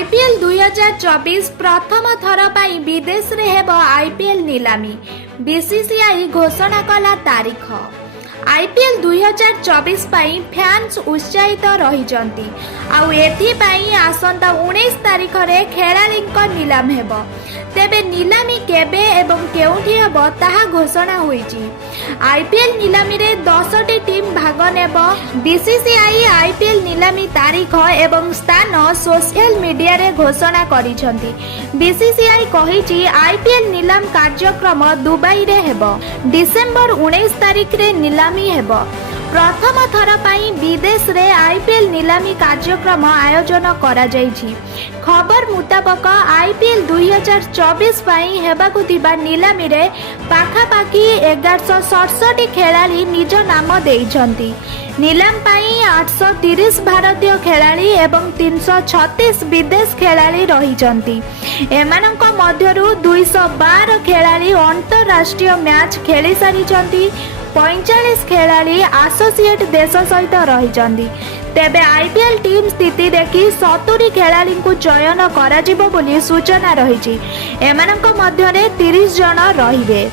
IPL 2024 प्रथम थर पर विदेश रे हेब आईपीएल नीलामी बीसीसीआई घोषणा कला तारीख। आईपीएल 2024 पाई फैंस उत्साहित रहिजंती आउ एथि पाई आसंता 19 तारीख रे खेलाड़ी नीलाम हेब। तेबे नीलामी केबे एवं केउठी हेब ताहा घोषणा होईची। आईपीएल नीलामी रे 10टी टीम भाग नेब। बीसीसीआई आईपीएल नीलामी तारीख एवं स्थान सोशल मीडिया रे घोषणा करिसंती। बीसीसीआई कहिची आईपीएल नीलाम कार्यक्रम दुबई रे हेब। डिसेंबर 19 तारीख रे नीलामी हेब। प्रथम थर पाई विदेश रे आईपीएल नीलामी कार्यक्रम आयोजन करा जायछि। खबर मुताबक आईपीएल 2024 पाई हेबाकु थिबा नीलामी रे पाखापाखी 1167 खेलाड़ी निज नाम देइछंती। नीलाम पाई 830 भारतीय खेलाड़ी एवं 336 विदेश खेलाड़ी रहिछंती। एमानंक मध्यरु 212 खेलाड़ी अंतरराष्ट्रीय मैच खेली सारिछंती। 45 खेलाड़ी एसोसिएट देश सहित रहिछंती। तेबे आईपीएल टीम स्थिति देखि 70 खेलाड़ी को चयन करा जिवो बोली सूचना रहिछि। एमानंक मध्यरे 30 जन रहिबे।